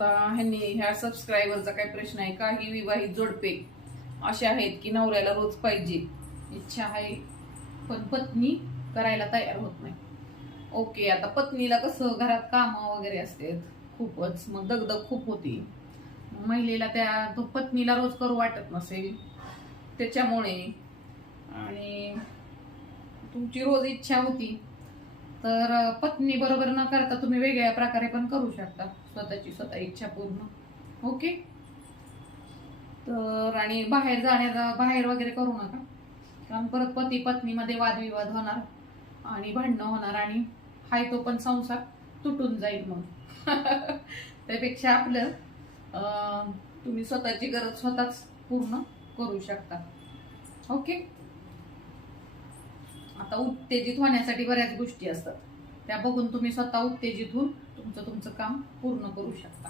आता ह्या सबस्क्रायबरचा काय प्रश्न आहे, काही विवाहित जोडपे असे आहेत की नवऱ्याला रोज पाहिजे, इच्छा आहे पण पत्नी करायला तयार होत नाही. ओके, आता पत्नीला कसं घरात काम वगैरे असते खूपच, मग दगदग खूप होती, महिलेला त्या पत्नीला रोज करू वाटत नसेल त्याच्यामुळे, आणि तुमची रोज इच्छा होती तर पत्नी बरोबर न करता तुम्ही वेगळ्या प्रकारे पण करू शकता स्वतःची स्वतः इच्छा पूर्ण. ओके, तर आणि बाहेर वगैरे करू नका, कारण परत पती पत्नीमध्ये वादविवाद होणार आणि भांडणं होणार आणि हाय तो पण संसार तुटून जाईल मग. त्यापेक्षा आपलं तुम्ही स्वतःची गरज स्वतःच पूर्ण करू शकता. ओके, आता उत्तेजित होण्यासाठी बऱ्याच गोष्टी असतात, त्या बघून तुम्ही स्वतः उत्तेजित होऊन तुमचं काम पूर्ण करू शकता.